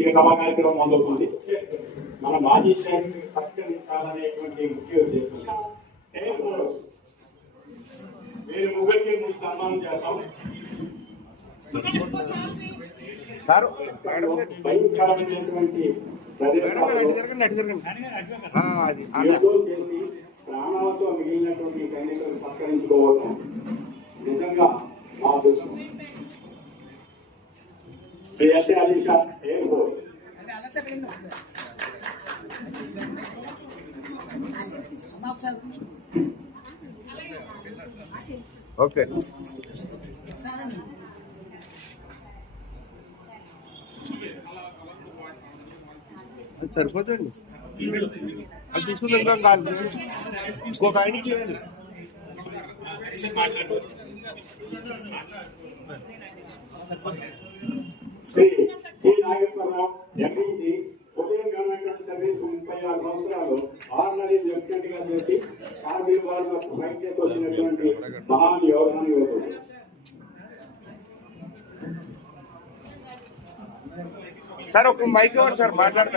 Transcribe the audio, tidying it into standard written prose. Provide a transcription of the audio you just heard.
ఇక సభా కార్యక్రమం మొదలుకుంది. మన మాజీ శ్రేణిని సత్కరించాలనేటువంటి ముఖ్య ఉద్దేశం. మీరు ముగ్గురికి ముందు సన్మానం చేస్తాం. భయంకరమైనటువంటి ప్రాణాలతో మిగిలినటువంటి సైనికులను సత్కరించుకోవడం నిజంగా మా దృష్టం. ఓకే సరిపోతుంది. అది తీసుకుందాం కాదు, ఇంకొక ఆయన చేయాలి. శ్రీ నాగేశ్వరరావు ఎంఈజీ ఉదయం గవర్నమెంట్ సర్వీస్ 36 సంవత్సరాలు ఆర్డినరీ లెఫ్టినెంట్ గా చేసి కార్మిక వారికి ఫైట్ చేసి వచ్చినటువంటి మహాన్ యువకుడు. సార్ ఒక మైక్ ఇవ్వండి సార్, మాట్లాడతారు.